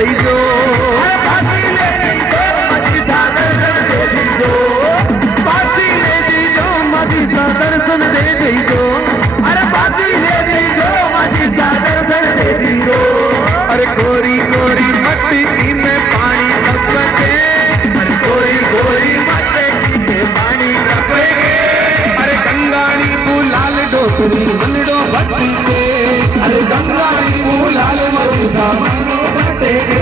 देजो पाची ले दीजो माझी सा दर्शन दे दीजो पाची ले दीजो माझी सा दर्शन दे दीजो अरे पाची ले दीजो माझी सा दर्शन दे दीजो अरे गोरी गोरी मटकी में पानी टपके अरे गोरी गोरी मटकी में पानी टपके अरे गंगानी बुलाल डोकरी मनडो भट्टी के अरे गंगानी बुलाल मरी सा मनडो भट्टे के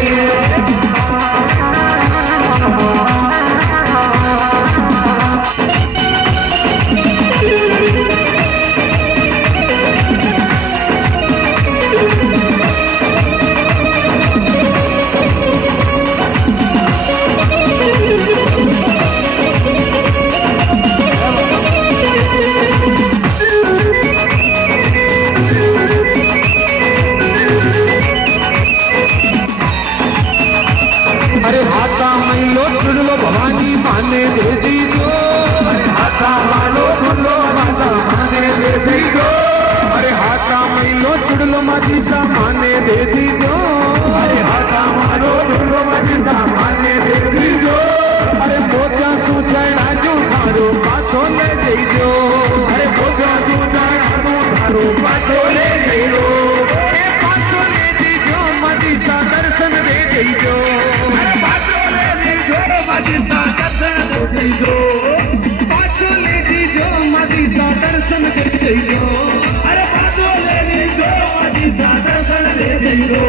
अरे हाथा मैलो चुड़लो भवानी माने दे दीजो अरे हाथा मानो चुड़लो मासा माने दे दीजो अरे हाथा मैलो चुड़लो माजी सा माने दे दीजो अरे हाथा मानो चुड़लो माजी सा माने दे दीजो अरे मोजा सूचना जो थारो पाछो ले जइजो अरे मोजा सूचना जो थारो पाछो ले जइजो ए पाछो ले जइजो माजी सा दर्शन दे जइजो पाछो ले दीजो माझी सा दर्शन दे दीजो अरे पाछो ले दीजो माझी सा दर्शन दे दीजो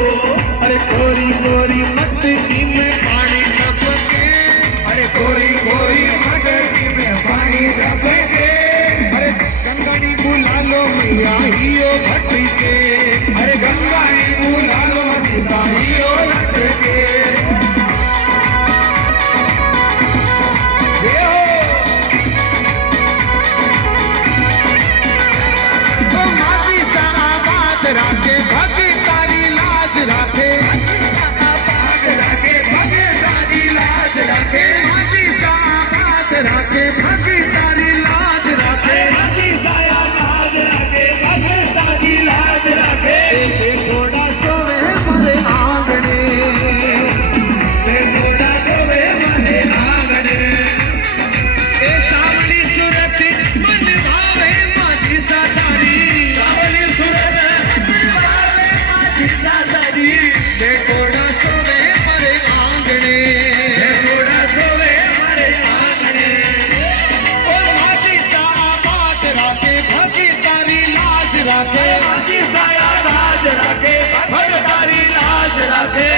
अरे गोरी गोरी मटकी में पानी टपके अरे गोरी गोरी मटकी में पानी टपके अरे गंगानी बुला लो मैया हियो भट्टी के अरे गंगानी बुला लो माझी सा हियो भट्टी राखे भगे तारी लाज राखे भगे तारी लाज राखे माझी साथ राखे भगे तारी लाज राखे माझी साया लाज राखे भगे तारी लाज राखे एक घोड़ा सोवे मारे आंगणे एक घोड़ा सोवे मारे आंगणे ए सावली सूरत मन भावे माझी सा तारी सावली सूरत घोड़ा सोवे मारे आंगणे घोड़ा सोवे मारे आंगणे ओ माझी सा बात राखे भगी तारी लाज राखे माझी सा लाज राखे भगी तारी लाज राखे